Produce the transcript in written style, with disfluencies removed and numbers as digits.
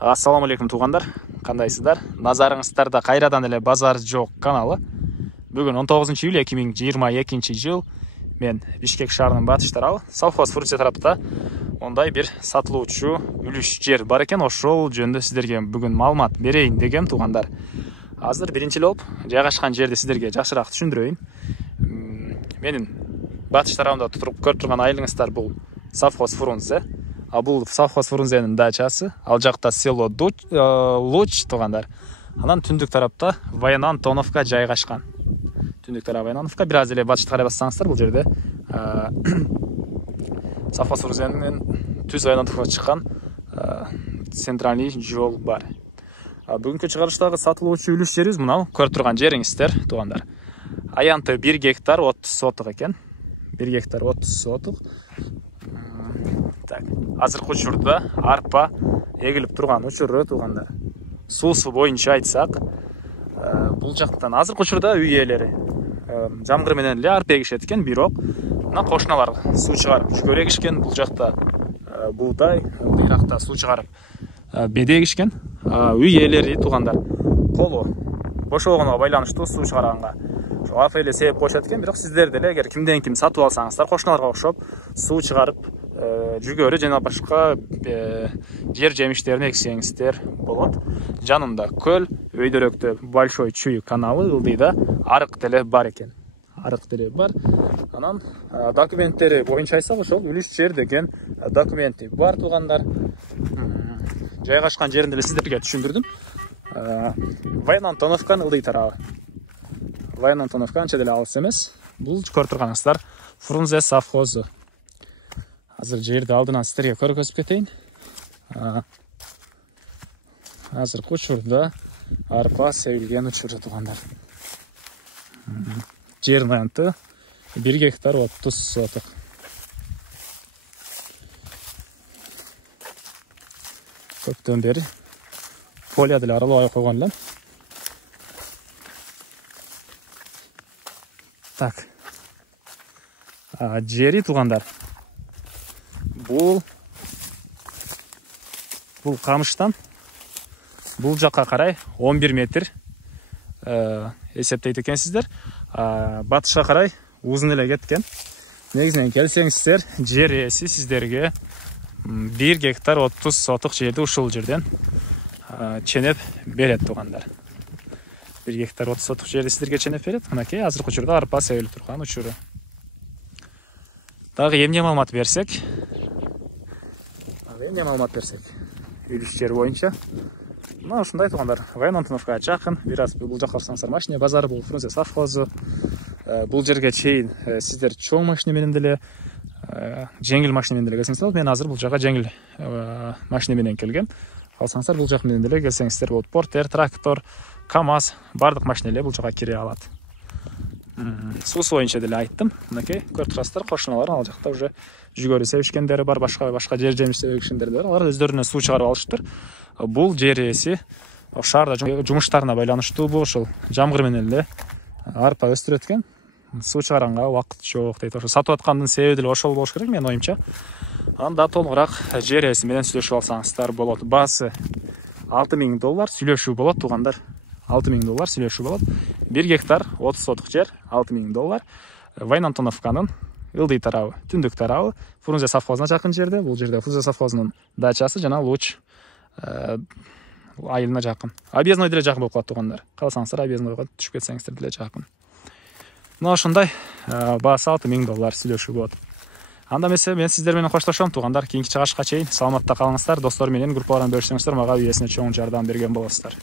Ассаламу алейкум туғандар, қандайсыздар? Назарыңыздарда қайрадан эле базар жоқ каналы. Бүгін 19 июль 2022 жыл. Мен Бишкек шаарынын батыш тарабы совхоз Фрунзе тарапта ондай бир сатылуучу үлүш жер бар экен. Ошол жөнүндө сиздерге бүгүн маалымат берейин дегем туғандар. Азыр биринчи эле болуп жайгашкан жерди сиздерге жакшыраак түшүндүрөйүн. Менин батыш тарабында туруп көрүп турган айылыңыздар бул совхоз Фрунзе. Бул совхоз Фрунзенин дачасы, ал жакта село Луч тугандар. Анан түндүк тарапта Воен Антоновка жайгашкан. Түндүк тарап Воен Антоновка бир аз эле батышты карай бассаңыздар, бул жерде совхоз Фрунзенин түз Воен Антоновка чыккан центральный жол бар. Бүгүнкү чыгарыштагы сатылуучу үлүш жерибиз мына көрүп турган жериңиздер тугандар. Аянты 1 гектар 30 сотук экен. 1 гектар 30 сотук. Азыркы учурда арпа эгилип турган учуру тугандар. Суусу боюнча айтсак, бул жактан азыркы учурда үй ээлери жамгыр менен эле арпа эгишет экен, бирок мына кошуналар суу чыгарып жүгөрү эгишкен. Бул жакта буудай, бул жакта суу чыгарып беде эгишкен. Үй ээлери тугандар колу бошогонуга байланыштуу суу чыгарганга арпа эле себеп коюшат экен. Бирок сиздер деле эгер кимден ким сатып алсаңыздар, кошуналарга окшоп суу чыгарып жүгөрү жана башка жер жемиштерин эксеңиздер болот. Жанында көл, өйдөрөктө большой чүй каналы, ылдыйда арык деле бар экен. Арык деле бар. Анан документтери боюнча айтсак, ошол үлүш жер деген документи бар тугандар. Жайгашкан жерин деле сиздерге түшүндүрдүм. Воен Антоновканын ылдый тарабы. Воен Антоновка анча деле алыс эмес. Бул көрүп турганыңыздар Фрунзе совхозу. Азыр жерди алдынан сиздерге көргөзүп кетейин. Азыркы учурда арпа себилген учуру тугандар. Жердин аянты 1 гектар 30 сотук. Көптөн бери полия деле аралабай койгон элем. Так. Жери тугандар. Бул камыштан бул жакка карай 11 метр эсептейт экенсиздер. Батышка карай узун эле кеткен. Негизинен келсеңиздер, жер ээси сиздерге 1 гектар 30 сотук жерди ушул жерден ченеп берет тугандар. 1 гектар 30 сотук жерди сиздерге ченеп берет. Мынакей азыркы учурда арпа себилип турган учуру. Дагы эмне маалымат берсек? Үлүш жер боюнча мына ушундай тугандар. Воен Антоновка жакын, бир аз бул жакка барсаңыздар машина базары, бул Фрунзе совхозу. Бул жерге чейин сиздер чоң машина менен деле, жеңил машина менен деле келсеңиздер болот. Мен азыр бул жакка жеңил машина менен келгем. Калсаңыздар бул жак менен деле келсеңиздер болот. Портер, трактор, КамАЗ бардык машина эле бул жакка кире алат. Суусу боюнча деле айттым. Мынакей көрүп турасыздар, кошуналар ал жакта уже жүгөрү себишкендери бар, башка жер жемиш себишкендери бар. Алар өздөрүнө суу чыгарып алышыптыр. Бул жер ээси шаарда жумуштарына байланыштуу ошол жамгыр менен эле арпа өстүрөт экен. Суу чыгарганга убакыт жок дейт. Ошо сатып аткандын себеби деле ошол болуш керек менин оюмча. Анда толугураак жер ээси менен сүйлөшүп алсаңыздар болот. Баасы $6000 сүйлөшүү болот тугандар. $6000 сүйлөшүү болот. 1 гектар 30 сотук жер $6000. Воен Антоновканын ылдый тарабы, түндүк тарабы Фрунзе совхозуна жакын жерде. Бул жерде Фрунзе совхозунун дачасы жана Луч айылына жакын. Объездной деле жакын болуп калат тугандар. Калсаңыздар объезднойго түшүп кетсеңиздер деле жакын. Мына ошондой баасы $6000 сүйлөшүү болот. Анда эмесе мен сиздер менен коштошом тугандар. Кийинки чыгышка чейин саламатта калыңыздар. Достор менен группалардан бөлүшсөңүздөр мага үйесине чоң жардам берген болосуздар.